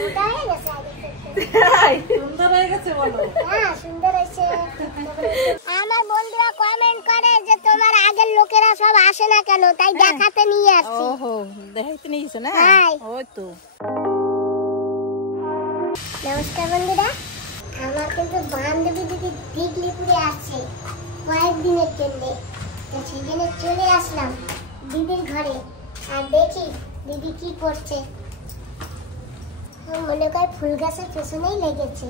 মোটা হয়ে গেছে আগে থেকে। সুন্দর হয়ে গেছে বলো। হ্যাঁ সুন্দর হয়েছে। আমার বন্ধুরা কমেন্ট করে যে তোমার আগের লোকেরা সব আসে না কেন, তাই দেখাতে নিয়ে আসছি। ওহো দেখাইতে নিয়েছো না? ওই তো। নমস্কার বন্ধুরা, আমার কিন্তু বান্ধবী দিদি দিগলিপুরে আসছে কয়েকদিনের জন্য, তো সেই জন্য চলে আসলাম দিদির ঘরে। আর দেখি দিদি কি করছে। মনে কর ফুল গাছের পেছনেই লেগেছে।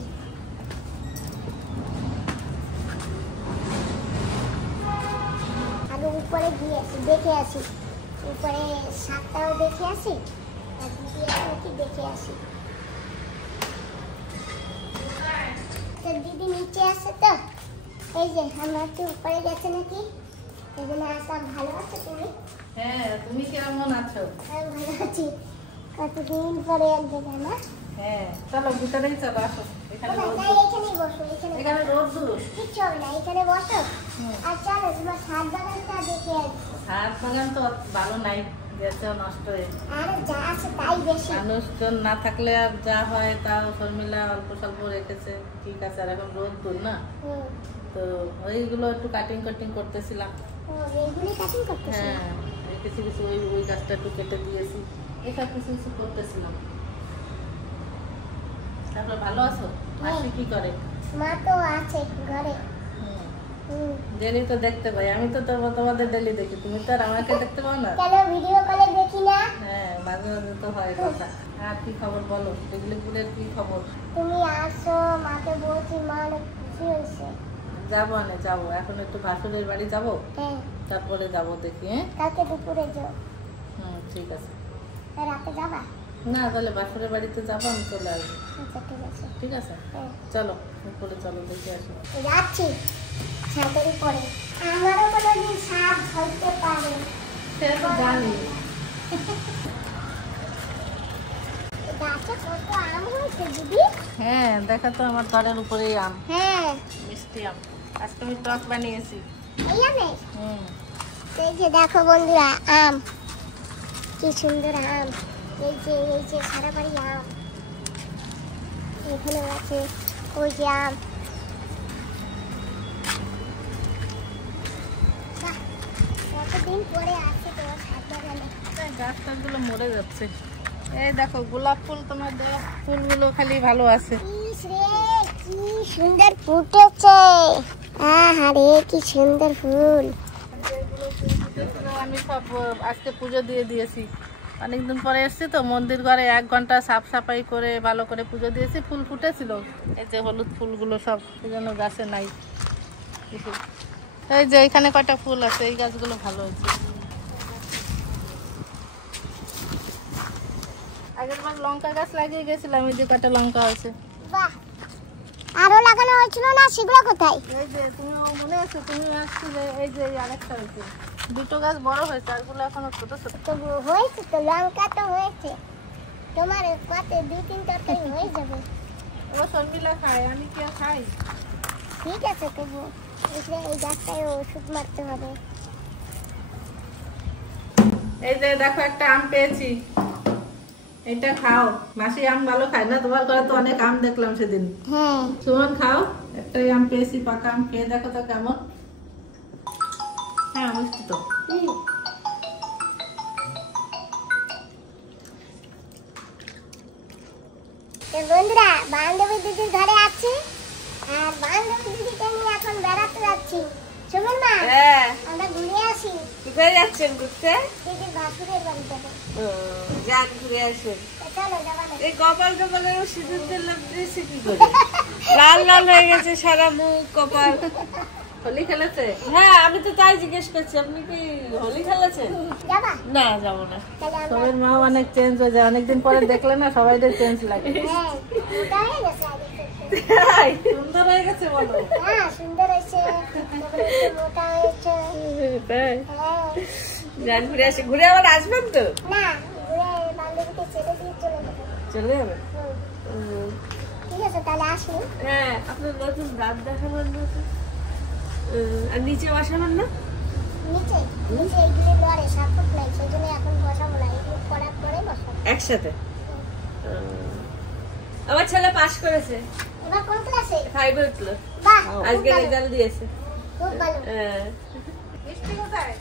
আগে উপরে গিয়ে দেখে আসি, উপরে সাতটাও দেখে আসি আর দিদি এখন কি দেখে আসি। তো দিদি নিচে আসে, তো এই যে আমরা একটু উপরে গেছে নাকি, এই জন্য আসা। ভালো আছো তুমি? হ্যাঁ, তুমি কেমন আছো? আমি ভালো আছি, কতদিন পরে এক জায়গায় না। হ্যাঁ চলো ভিতরেই চলো, আসো। এখানে এখানেই বসো, এখানে রোদ দূর কিচ্ছু হবে না, এখানে বসো। আর চলো তোমার ছাদ বাগানটা দেখে আসবো। ছাদ বাগান তো ভালো নাই, গেছে নষ্ট হয়ে। আর যা আছে তাই বেশি। মানুষজন না থাকলে আর যা হয় তাও শর্মিলা অল্প স্বল্প রেখেছে, ঠিক আছে। আর এখন রোদ দূর না, তো ওইগুলো একটু কাটিং করতেছিলাম। এইগুলি কাটিং করতেছি। হ্যাঁ কিছু কিছু ওই গাছটা একটু কেটে দিয়েছি, এসব কিছু কিছু করতেছিলাম। তারপর ভালো আছো? মাসি কি করে? মা তো আছে ঘরে। ডেলি তো দেখতে পাই, আমি তো তোমাদের ডেলি দেখি, তুমি তো আর আমাকে দেখতে পাও না। কেন ভিডিও কলে দেখি না? হ্যাঁ মাঝে মাঝে তো হয় কথা। আর কি খবর বলো, দিগলিপুরের কি খবর? তুমি আসো, মাকে বলছি, মা অনেক খুশি হয়েছে। যাবো না, যাবো এখন একটু ভাসুরের বাড়ি যাবো, তারপরে যাবো দেখি। হ্যাঁ কালকে দুপুরে যাও। ঠিক আছে। রাতে যাবা না, তাহলে ভাসুরের বাড়িতে যাবো, আমি চলে আসবো। আচ্ছা ঠিক আছে। ঠিক আছে চলো উপরে চলো, দেখে আসো। যাচ্ছি ছাদের উপরে। আমারও কোনোদিন সাপ ধরতে পারে সে তো জানি। গাছে কত আম হয়েছে দিদি। হ্যাঁ দেখা তো আমার ঘরের উপরেই আম। হ্যাঁ মিষ্টি আম, আজকে আমি টক বানিয়েছি। এই আমে এই যে দেখো বন্ধুরা, আম কি সুন্দর আম। এই যে সারা বাড়ি আম, এখানে আছে ওই যে আম। কতদিন পরে আসছে তোমার ছাদ বাগানে। গাছ টাছগুলো মরে যাচ্ছে। এই দেখো গোলাপ ফুল, তোমার দেওয়া ফুলগুলো খালি ভালো আছে। ইস রে কি সুন্দর ফুটেছে, আহারে কি সুন্দর ফুল। আমি সব আজকে পুজো দিয়ে দিয়েছি, অনেকদিন পরে এসছি তো মন্দির ঘরে, 1 ঘন্টা সাফ সাফাই করে ভালো করে পুজো দিয়েছি। ফুল ফুটেছিল, এই যে হলুদ ফুলগুলো সব এই জন্য গাছে নাই। এই যে এখানে কয়টা ফুল আছে, এই গাছগুলো ভালো হয়েছে। আগের বার লঙ্কা গাছ লাগিয়ে গেছিলাম, এই যে কয়টা লঙ্কা হয়েছে। বাহ, আরো লাগানো হয়েছিল না, সেগুলো কোথায়? এই যে তুমি মনে আছে, তুমি আসছিলে, এই যে আরেকটা হয়েছে। দুটো গাছ বড় হয়েছে, আরগুলো এখনো ছোট ছোট। তো হয়েছে তো, লঙ্কা তো হয়েছে। তোমার কত 2-3 তরকারি হয়ে যাবে। ও শর্মিলা খায়, আমি কি আর খাই? ঠিক আছে, তবু এই গাছটায় ওষুধ মারতে হবে। এই যে দেখো একটা আম পেয়েছি, এটা খাও। মাসি আম ভালো খায় না, তোমার ঘরে তো অনেক আম দেখলাম সেদিন। হ্যাঁ সুমন খাও, একটাই আম পেয়েছি, পাকা আম, খেয়ে দেখো তো কেমন। হ্যাঁ মিষ্টি তো। বন্ধুরা, বান্ধবী দিদির ঘরে আছি, আর বান্ধবী দিদিকে নিয়ে এখন বেড়াতে যাচ্ছি। সুমন মা, আমরা ঘুরে আসি। কোথায় যাচ্ছেন ঘুরতে? দিদির ভাসুরের বাড়ি যাবো। যান ঘুরে আসেন। চলো যাবা না? এই কপাল টপালের সিঁদুর দিলাম, কি করে লাল লাল হয়ে গেছে সারা মুখ, কপাল। হোলি খেলেছে? হ্যাঁ আমি তো তাই জিজ্ঞেস করছি, আপনি কি হোলি খেলেছেন? যাবা না যাবো না। তাহলে আমরা সবার মা অনেক চেঞ্জ হয়ে যায়, অনেকদিন পরে দেখলে না সবাইদের চেঞ্জ লাগে। হ্যাঁ মোটা হয়ে গেছে আগে থেকে। সুন্দর হয়ে গেছে বলো। হ্যাঁ সুন্দর হয়েছে, তারপরে একটু মোটা হয়েছে। তাই হ্যাঁ যান ঘুরে আসি, ঘুরে আবার আসবেন তো? না, ঘুরে বান্ধবীকে ছেড়ে দিয়ে চলে যাবো। চলে যাবে? ঠিক আছে তাহলে আসি। হ্যাঁ আপনার নতুন দাঁত দেখাবেন না, আর নিচে বসাবেন না? নিচে নিচে এগুলি লড়ে, সাপোর্ট নাই, সেই জন্য এখন বসাবো না, এগুলো করার পরে বসাবো একসাথে। আমার ছেলে পাস করেছে। এবার কোন ক্লাসে? 5 এ উঠলো। বাহ, আজকে রেজাল্ট দিয়েছে। খুব ভালো। মিষ্টি কোথায়?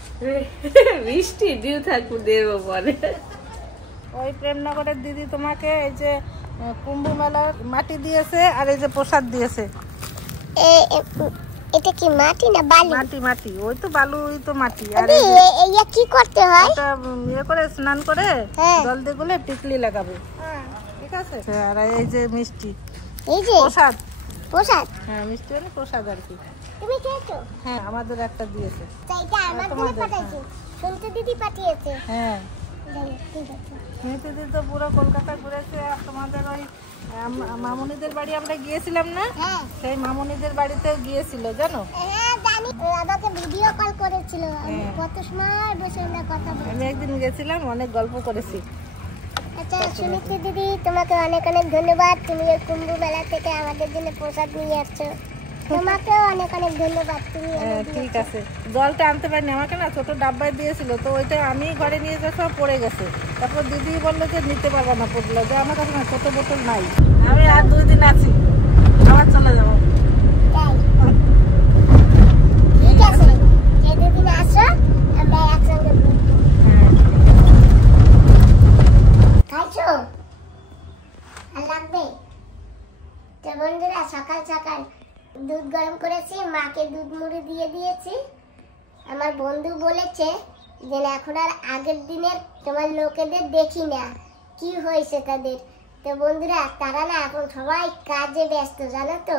মিষ্টি দিও থাকু দেব পরে। ওই প্রেমনগরের দিদি তোমাকে এই যে কুম্ভ মেলার মাটি দিয়েছে আর এই যে প্রসাদ দিয়েছে। এটা কি মাটি না বালু? মাটি মাটি, ওই তো বালু, ওই তো মাটি। আর এইয়া কি করতে হয়? এটা ইয়ে করে স্নান করে হ্যাঁ। জল দিয়ে গুলে টিকলি লাগাবে, ঠিক আছে? আর এই যে মিষ্টি, এই যে প্রসাদ। প্রসাদ? হ্যাঁ, মিষ্টি মানে প্রসাদ আর কি। তুমি খেয়েছো? হ্যাঁ, আমাদের একটা দিয়েছে। তাই এটা আমার জন্য পাঠাইছে, শুনতে দিদি পাঠিয়েছে। হ্যাঁ, যাই হোক, ঠিক আছে। স্মৃতি দিদি তো পুরো কলকাতা ঘুরেছে। আর তোমাদের ওই মামুনিদের বাড়ি আমরা গিয়েছিলাম না, হ্যাঁ সেই মামুনিদের বাড়িতেও গিয়েছিল জানো। হ্যাঁ জানি, আমাকে ভিডিও কল করেছিল। আমি কত সময় বসে আমরা কথা বলছি। আমি একদিন গেছিলাম, অনেক গল্প করেছি। আচ্ছা সুমিত্রা দিদি, তোমাকে অনেক অনেক ধন্যবাদ। তুমি এই কুম্ভ মেলা থেকে আমাদের জন্য প্রসাদ নিয়ে আসছো, তোমাকেও অনেক অনেক ধন্যবাদ। তুমি ঠিক আছে, জলটা আনতে পারিনি, আমাকে না ছোট ডাব্বায় দিয়েছিল, তো ওইটা আমি ঘরে নিয়ে যাওয়ার সময় পড়ে গেছে। তারপর দিদি বললো যে নিতে পারবো না, পড়লো যে আমার কাছে না ছোট বোতল নাই। আমি আর 2 দিন আছি, আবার চলে যাবো। ঠিক আছে, যে দুদিন আসো আমরা একসঙ্গে ঘুরবো। খাইছো? আর লাগবে? তো বন্ধুরা, সকাল সকাল দুধ গরম করেছি, মাকে দুধ মুড়ি দিয়ে দিয়েছি। আমার বন্ধু বলেছে যে এখন আর আগের দিনের তোমার লোকেদের দেখি না, কি হয়েছে তাদের। তো বন্ধুরা, তারা না এখন সবাই কাজে ব্যস্ত, জানো তো।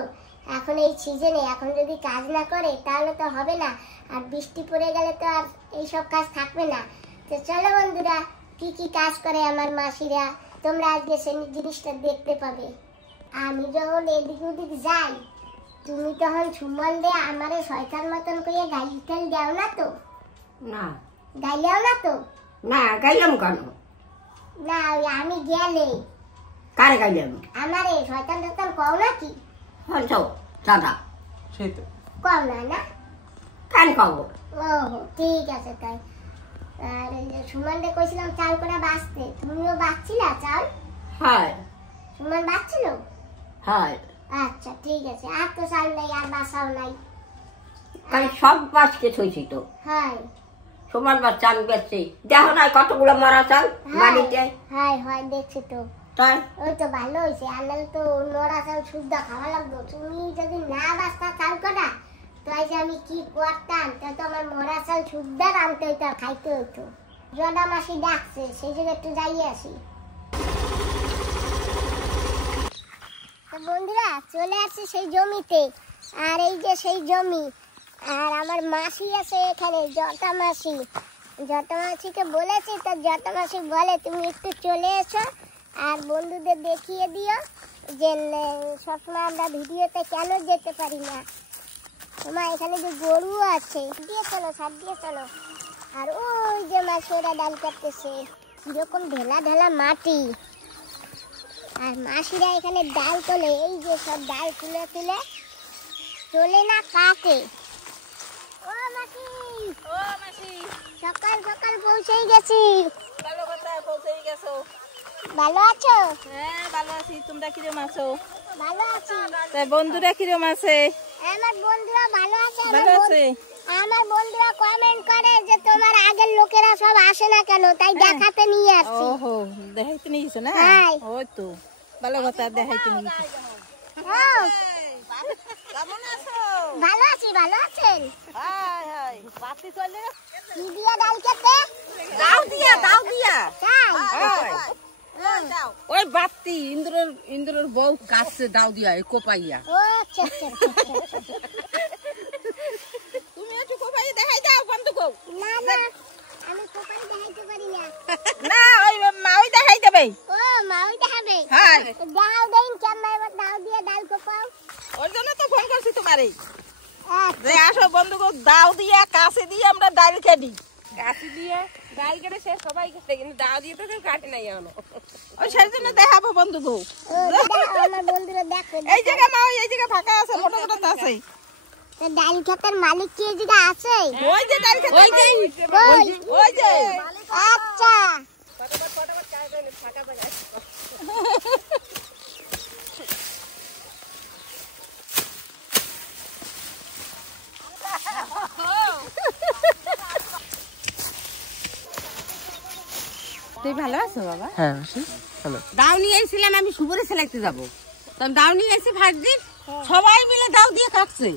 এখন এই সিজনে এখন যদি কাজ না করে তাহলে তো হবে না, আর বৃষ্টি পড়ে গেলে তো আর এইসব কাজ থাকবে না। তো চলো বন্ধুরা, কি কি কাজ করে আমার মাসিরা, তোমরা আজকে সেই জিনিসটা দেখতে পাবে। আমি যখন এদিক ওদিক যাই, তুমি তখন সুমন দে আমারে শয়তান মতন করে গালি টাল দাও না তো? না গাইলেও না তো? না গাইলাম কেন? না, ওই আমি গেলে কারে গাইলাম? আমারে শয়তান টয়তান কও নাকি? হয়তো দাদা সেই তো কও না না? কান খাবো। ওহো, ঠিক আছে তাই। আর সুমন দে কইছিলাম চাল করে বাঁচতে, তুমিও বাঁচছিলা চাল? হয় সুমন বাঁচছিল? হয়, আচ্ছা ঠিক আছে, আর তো চাল নাই, আর বাসাও নাই। কারণ সব মাছকে থইছি তো, হয় সমান মাছ চাল বেচছি। দেখো না কতগুলো মারা চাল বাড়িতে। হয় হয়, দেখছি তো। তাই ওই তো ভালো হয়েছে, আনলে তো মরা চাল শুদ্ধ খাওয়া লাগতো। তুমি যদি না বাঁচতা চাল কটা, তো আজ আমি কি করতাম? তা তো আমার মরা চাল শুদ্ধ আনতে হইতো, আর খাইতে হইতো। জডা মাসি ডাকছে, সেই জায়গায় একটু যাইয়ে আসি। তো বন্ধুরা, চলে আসছে সেই জমিতে, আর এই যে সেই জমি। আর আমার মাসি আছে এখানে, জটা মাসি। জটা মাসিকে বলেছি, তো জটা মাসি বলে তুমি একটু চলে এসো আর বন্ধুদের দেখিয়ে দিও যে সবসময় আমরা ভিডিওতে কেন যেতে পারি না। তোমার এখানে যে গরু আছে, দিয়ে চলো, সার দিয়ে চলো। আর ওই যে মাসিরা ডাল কাটতেছে, কিরকম ঢেলা ঢেলা মাটি। আর মাসিরা এখানে ডাল তোলে, এই যে সব ডাল তুলে তুলে তোলে না কাটে। ও মাসি, ও মাসি, সকাল সকাল পৌঁছেই গেছি। ভালো কথা, পৌঁছেই গেছো। ভালো আছো? হ্যাঁ ভালো আছি, তোমরা কিরম আছো? ভালো আছি। তাই বন্ধুরা কিরম আছে? আমার বন্ধুরা ভালো আছে। ভালো আছে। আমার বন্ধুরা কমেন্ট করে যে তোমার আগের লোকেরা সব আসে না কেন, তাই দেখাতে নিয়ে আসছি। ওহো, দেখাইতে নিয়েছো না? হ্যাঁ। ওই তো ভালো কথা, দেখাইতে নিয়েছো। হ্যাঁ, কেমন আছো? ভালো আছি। ভালো আছেন? হাই হাই, বাতি চলে। কি দিয়া ডাল খেতে? দাও দিয়া, দাও দিয়া। তাই? ওই বাতি ইন্দ্রর বউ কাছে দাও দিয়া, কোপাইয়া। ও আচ্ছা আচ্ছা আচ্ছা। তুমি একটু কোপাই দেখাই দাও, বন্ধ কও। না না, আমি কোপাই দেখাইতে পারি না। না, ওই মাওই দেখাই দেবে। ও মা, ওই দেখাবে? হ্যাঁ, দাও দেন, কেমন এবার দাও দিয়ে ডাল কোপাও। ওর জন্য তো ফোন করছি তোমারে, আচ্ছা। যে আসো বন্ধু গো, দাও দিয়া কাছে দিয়ে আমরা ডাল খেলি। কাছে দিয়ে ডাল কেটে সে সবাই খেতে, কিন্তু দাও দিয়ে তো কেউ কাটে নাই এখনো। ওই সেই জন্য দেখাবো বন্ধু গো। ও দাও, আমার বন্ধুরা দেখো। এই জায়গা মা, এই জায়গা ফাঁকা আছে, মোটা মোটা তো আছে। তো ডাল খেতের মালিক কি এই জায়গা আছে? ওই যে ডাল খেতে, ওই যে কই? ওই যে। আচ্ছা। তুই ভালো আছো বাবা? হ্যাঁ ভালো। দাও নিয়ে এসেছিলাম আমি শুভরে সেলাইতে যাবো, তখন দাও নিয়ে এসে ফার্স্ট দিন সবাই মিলে দাও দিয়ে কাটছে।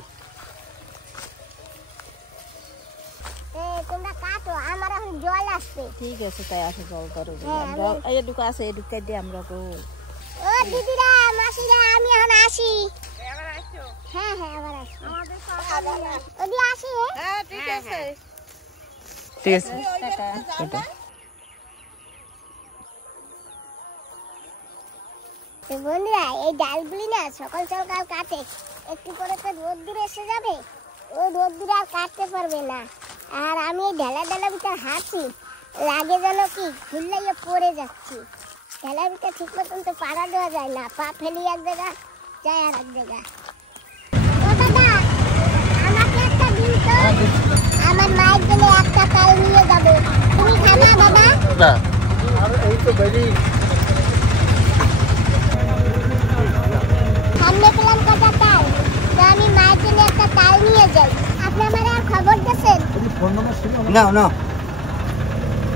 তোমরা কাটো, আমার এখন জল আসছে। ঠিক আছে, তাই আসো জল করো। হ্যাঁ, আমরা এটুকু আছে, এটুকু দিয়ে আমরা গো। ও দিদিরা মাসিরা আমি এখন আসি। হ্যাঁ হ্যাঁ আবার আসি। ওদি আসি। হ্যাঁ ঠিক আছে, ঠিক আছে। টাটা। তো বন্ধুরা এই ডালগুলি না সকাল সকাল কাটে, একটু পরে তো রোদ্দুর এসে যাবে, ওই রোদ্দুর আর কাটতে পারবে না। আর আমি এই ঢেলা ঢেলার ভিতর হাঁটছি, লাগে যেন কি ঘুরলাইয়ে পড়ে যাচ্ছি। ঢেলার ভিতর ঠিক মতন তো পাড়া দেওয়া যায় না, পা ফেলি এক জায়গা যায় আর এক জায়গা। ও দাদা আমাকে একটা দিন তো, আমার মায়ের জন্য একটা তাল নিয়ে যাবো, তুমি খাবা বাবা? না আর এই তো বাইরে সামনে পেলাম কটা তাল, তো আমি মায়ের জন্য একটা তাল নিয়ে যাই। আপনি আমার আর খবর দিয়েছেন? না না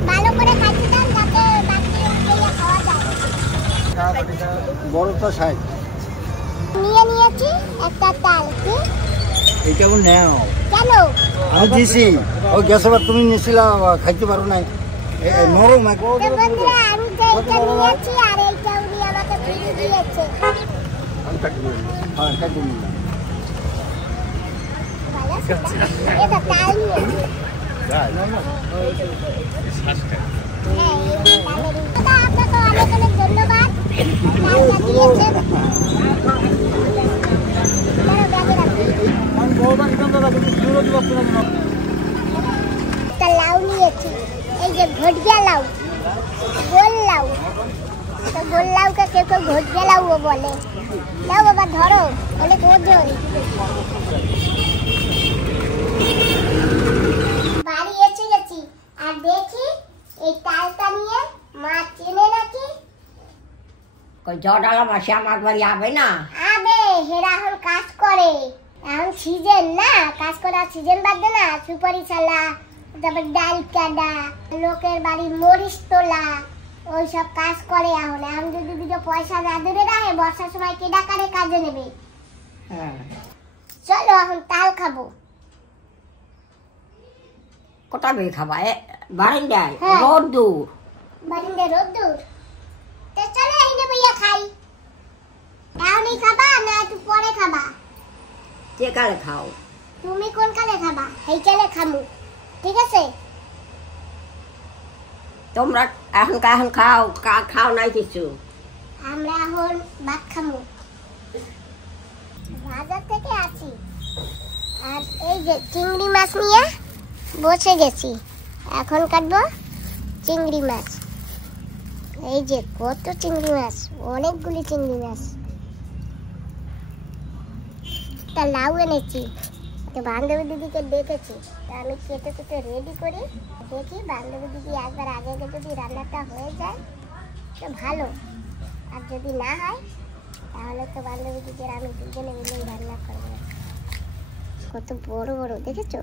ভালো করে খাইতে দেন যাতে বাকি খাওয়া যায়। বড়টা 60 নিয়ে নিয়েছি একটা তাল। কি এইটা নাও কেন? আমি দিছি ও গ্যাসবার তুমি নিছিলা খাইতে পারো না নরম তো বন্ধুরা আমি যে এইটা নিয়েছি আর এইটা উনি আমাকে ফ্রি দিয়েছে। হ্যাঁ কাটি নিলাম ভালো এটা তাল নিয়েছি। হ্যাঁ এই তালের দাদা আপনাকে অনেক অনেক ধন্যবাদ, তালটা দিয়েছেন। একটা লাউ নিয়েছি, এই যে ঘটিয়া লাউ, গোল লাউ। তো গোল লাউকে কেউ কেউ ঘটিয়া লাউও বলে। লাউ বাবা ধরো, অনেক ওজন। বাড়ি এসে গেছি আর দেখি এই তালটা নিয়ে মা চেনে নাকি। কই জডালা মাসে আমার বাড়ি আবে না? আবে হেরা এখন কাজ করে, এখন সিজন না, কাজ করার সিজন বাদে না। সুপারি চালা, তারপর ডাল কাটা, লোকের বাড়ি মরিচ তোলা, ওইসব কাজ করে। এখন এখন যদি দুটো পয়সা না ধরে রাখে বর্ষার সময় কেডা কারে কাজে নেবে। চলো এখন তাল খাবো। কোটা বে খাবা বারান্দায় হ্যাঁ। রোদ্দুর বারিন্দে রোদ্দুর, তো চলো এইনে বইয়া খাই। এখনই খাবা না একটু পরে খাবা? কে কালে খাও? তুমি কোন কালে খাবা? এই কালে খামু, ঠিক আছে? তোমরা এখন খাও, খাও নাই কিছু? আমরা এখন ভাত খামু। বাজার থেকে আসি আর এই যে চিংড়ি মাছ নিয়ে বসে গেছি, এখন কাটবো চিংড়ি মাছ। এই যে কত চিংড়ি মাছ, অনেকগুলি চিংড়ি মাছ। একটা লাউ এনেছি, তো বান্ধবী দিদিকে ডেকেছি, তা আমি কেটে কেটে রেডি করি। দেখি বান্ধবী দিদি একবার আগে আগে যদি রান্নাটা হয়ে যায় তো ভালো, আর যদি না হয় তাহলে তো বান্ধবী দিদির আমি দুজনে মিলেই রান্না করবো। কত বড় বড় দেখেছো?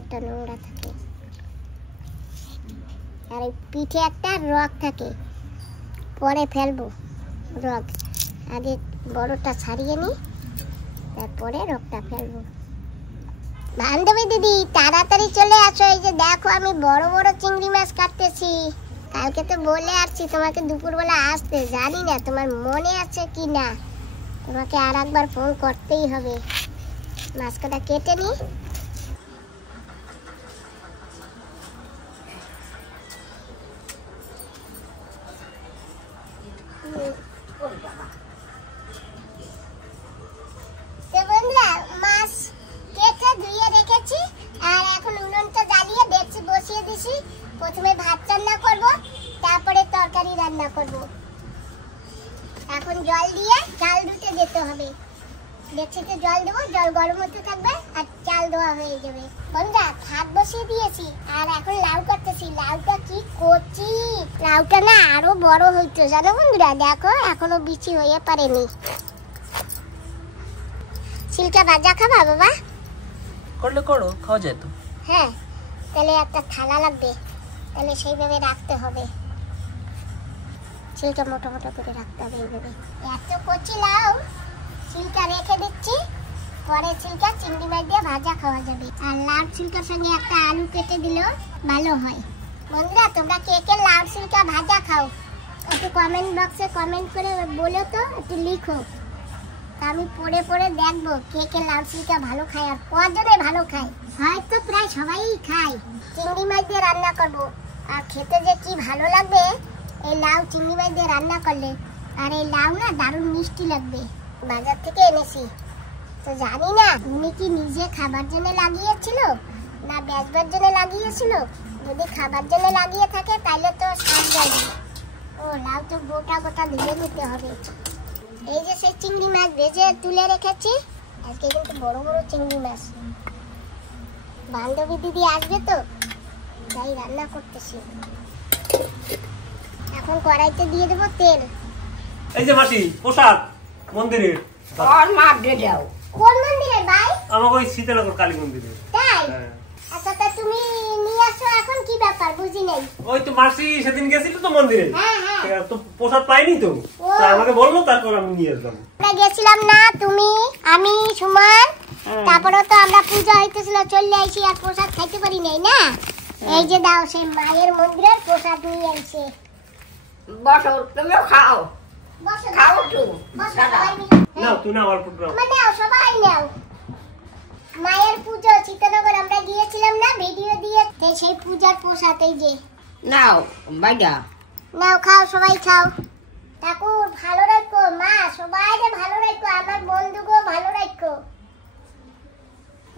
একটা নোংরা থাকে আর এই পিঠে একটা রগ থাকে, পরে ফেলবো রগ। আগে বড়টা ছাড়িয়ে নি, তারপরে রগটা ফেলবো। বান্ধবী দিদি তাড়াতাড়ি চলে আসো, এই যে দেখো আমি বড় বড় চিংড়ি মাছ কাটতেছি। কালকে তো বলে আসছি তোমাকে দুপুরবেলা আসতে, জানি না তোমার মনে আছে কি না, তোমাকে আর একবার ফোন করতেই হবে। মাছ কটা কেটে নি। মাছ কেটে ধুয়ে রেখেছি আর এখন উনুনটা জ্বালিয়ে ডেকচি বসিয়ে দিছি। প্রথমে ভাত রান্না করব, তারপরে তরকারি রান্না করব। এখন জল দিয়ে চাল ধুতে যেতে হবে। ডেকচিতে জল দেবো, জল গরম হতে থাকবে আর চাল দেওয়া হয়ে যাবে। বন্ধুরা ভাত বসিয়ে দিয়েছি আর এখন লাউ কাটতেছি। লাউটা কি কচি, লাউটা না আরো বড় হইতো জানো বন্ধুরা, দেখো এখনো বিচি হয়ে পারেনি। সিলকা ভাজা খাবা বাবা? করলে করো, খাওয়া যায় তো। হ্যাঁ, তাহলে একটা থালা লাগবে, তাহলে সেইভাবে রাখতে হবে, ছিলকা মোটা মোটা করে রাখতে হবে এইভাবে। এত কচি লাউ ছিলকা রেখে দিচ্ছি, পরে ছিলকা চিংড়ি মাছ দিয়ে ভাজা খাওয়া যাবে। আর লাউ ছিলকার সঙ্গে একটা আলু কেটে দিলেও ভালো হয়। বন্ধুরা, তোমরা কে কে লাউ ছিলকা ভাজা খাও একটু কমেন্ট বক্সে কমেন্ট করে বলো তো, একটু লিখো। আমি পড়ে পড়ে দেখবো কে কে লাউ ছিলকা ভালো খায় আর কজনে ভালো খায়। হয়তো প্রায় সবাই খায়। চিংড়ি মাছ দিয়ে রান্না করবো, আর খেতে যে কি ভালো লাগবে এই লাউ চিংড়ি মাছ দিয়ে রান্না করলে। আর এই লাউ না দারুণ মিষ্টি লাগবে। বাজার থেকে এনেছি, তো জানি না উনি কি নিজে খাবার জন্য লাগিয়েছিল না বেচবার জন্য লাগিয়েছিল। যদি খাবার জন্য লাগিয়ে থাকে তাহলে তো স্বাদ যাবে। ও লাউ তো গোটা গোটা ধুয়ে নিতে হবে। এই যে সেই চিংড়ি মাছ ভেজে তুলে রেখেছি, আজকে কিন্তু বড় বড় চিংড়ি মাছ। বান্ধবী দিদি আসবে তো, তাই রান্না করতেছি। এখন কড়াইতে দিয়ে দেবো তেল। এই যে মাসি পোশাক মন্দিরের, আর মা দিয়ে দাও। কোন মন্দিরে ভাই? আমাকে ওই সীতানগর কালী মন্দিরে। তাই? হ্যাঁ। আচ্ছা, তা তুমি নিয়ে আসো, এখন কি ব্যাপার বুঝি নাই। ওই তো মাসি সেদিন গেছিল তো মন্দিরে, হ্যাঁ হ্যাঁ, তো প্রসাদ পাইনি তো, তা আমাকে বললো, তারপর আমি নিয়ে আসলাম। আমরা গেছিলাম না, তুমি আমি সুমন, তারপরে তো আমরা পূজা হইতেছিল চলে আইছি, আর প্রসাদ খাইতে পারি নাই না। এই যে দাও, সেই মায়ের মন্দিরের প্রসাদ নিয়ে আইছে। বসো, তুমিও খাও। বসো, খাও একটু। বসো, দাদা। সবাই মিলে। না তুই না অল্প একটু নাও। মানে নাও, সবাই নাও। মায়ের পুজো সীতানগর আমরা গিয়েছিলাম না, ভিডিও দিয়ে, সেই পূজার প্রসাদ এই যে নাও বাইদা। নাও, খাও, সবাই খাও। ঠাকুর ভালো রাখো, মা সবাই ভালো রাখো, আমার বন্ধুকেও ভালো রাখো।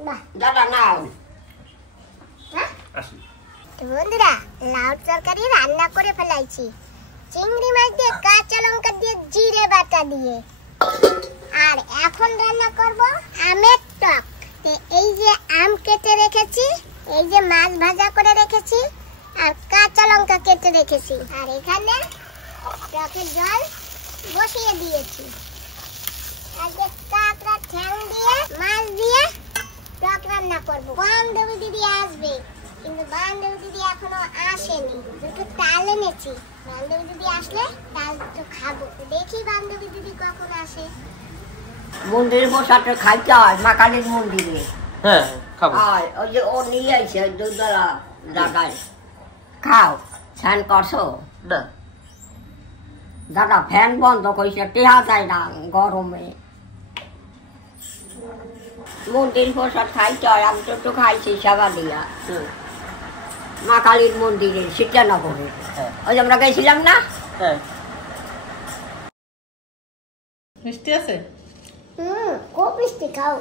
বাহ, দাদা নাও। হ্যাঁ? আসি। তো বন্ধুরা, লাউ তরকারি রান্না করে ফেলাইছি, চিংড়ি মাছ দিয়ে, কাঁচা লঙ্কা দিয়ে, জিরে বাটা দিয়ে। আর এখন রান্না করব আমের টক। তো এই যে আম কেটে রেখেছি, এই যে মাছ ভাজা করে রেখেছি, আর কাঁচা লঙ্কা কেটে রেখেছি। আর এখানে টকের জল বসিয়ে দিয়েছি। আজকে কাঁকড়া ঠ্যাং দিয়ে মাছ দিয়ে টক রান্না করবো। বান্ধবী দিদি আসবে, কিন্তু বান্ধবী দিদি এখনো আসেনি। দুটো তাল এনেছি, বান্ধবী দিদি আসলে তাল তো খাবো। দেখি বান্ধবী দিদি কখন আসে। মন্দিরে বসাতে খাইতে হয়, মা কালীর মন্দিরে। হ্যাঁ খাবো। আর ওই যে ও নিয়ে আইছে দুধলা দাদাই, খাও। ফ্যান করছো না, দাদা? ফ্যান বন্ধ কইছে, টেহা যায় না গরমে। মন্দির প্রসাদ খাইতে হয়, আমি তো একটু খাইছি সেবা দিয়া। মা কালীর মন্দিরে সীতানগরে, হ্যাঁ ওই যে আমরা গেছিলাম না। হ্যাঁ। মিষ্টি আছে? খুব মিষ্টি, খাও।